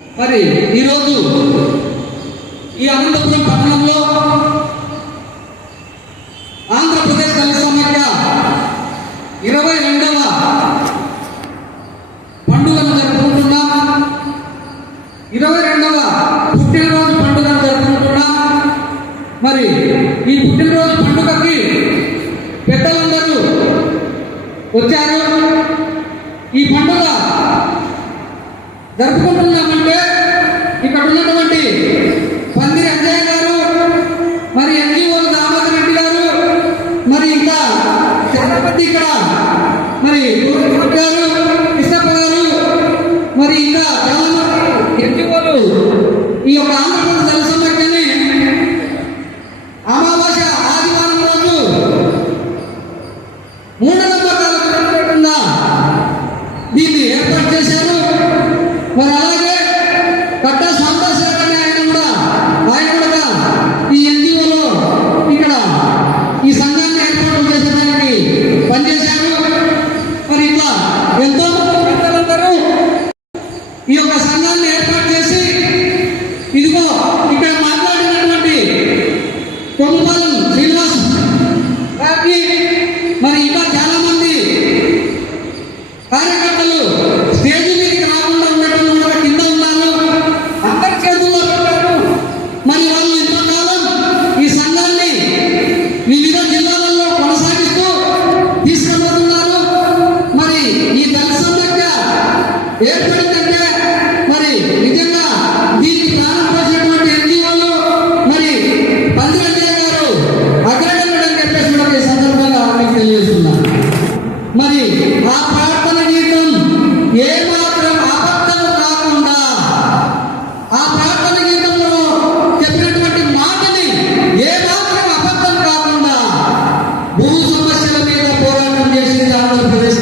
మరి ఈరోజు ఈ అనంతపురం పట్టణంలో ఈ పుట్టినరోజు పండుగకి పెద్దలందరూ వచ్చారు. ఈ పండుగ జరుపుకుంటున్నామంటే ఇక్కడ ఉన్నటువంటి పందిరి అంజయ్య గారు మరి ఎన్జిఓ దామోదర్ రెడ్డి గారు మరి ఇంకా చాలా మంది ఇక్కడ మరి గారు కృష్ణప్ప గారు మరి ఇంకా చాలా మంది ఎన్జిఓలు ఈ యొక్క ఆంధ్రప్రదేశ్ దళ సమాఖ్యని అమావాస్య ఆదివారం రోజు మూఢనమ్మకాలకు పెట్టకుండా దీన్ని ఏర్పాటు చేశారు మరి అలాగే కట్ట సాంబశివరావు అనే ఆయన కూడా ఆయన కూడా ఈ ఎన్జిఓలో ఇక్కడ ఈ సంఘం ఏర్పడిందంటే మరి నిజంగా దీనికి ప్రాణం ఎన్జిఓలు మరి పందిరంజయ్య గారు అగ్రగణుడు చెప్పేసి ఈ సందర్భంగా మీకు తెలియజేస్తున్నాను మరి ఆ ప్రార్థన గీతం ఏమాత్రం అబద్ధం కాకుండా ఆ ప్రార్థన గీతంలో చెప్పినటువంటి మాటని ఏమాత్రం అబద్ధం కాకుండా భూ సమస్యల మీద పోరాటం చేసింది ఆంధ్రప్రదేశ్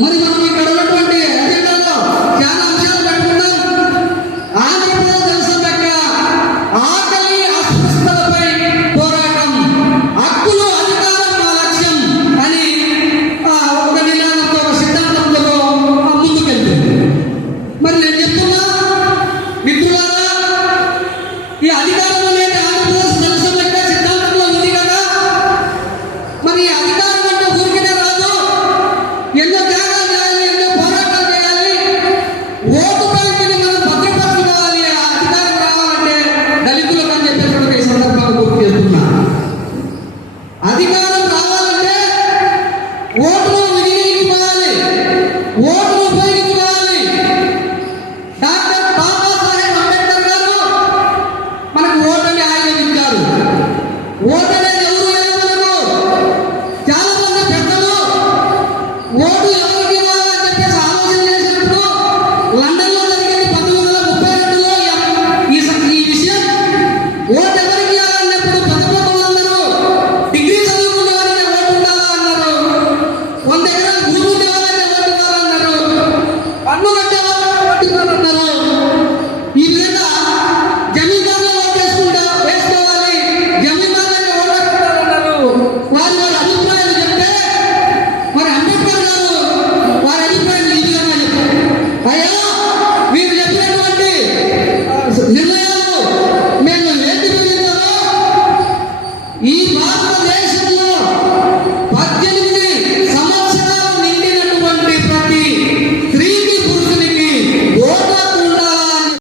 మరి మనం ఇక్కడ ఉన్నటువంటి అజెండాలో చాలా అంశాలు పెట్టుకున్నాం ఆంధ్రప్రదేశ్ ఆకలి అస్పృశ్యతలపై పోరాటం. హక్కులు అధికారం మా లక్ష్యం అని ఆ, ఒక నినాదంతో ఒక సిద్ధాంతంతో ముందుకెళ్తుంది. మరి నేను చెప్తున్నా మిత్రులారా ఈ అధికారం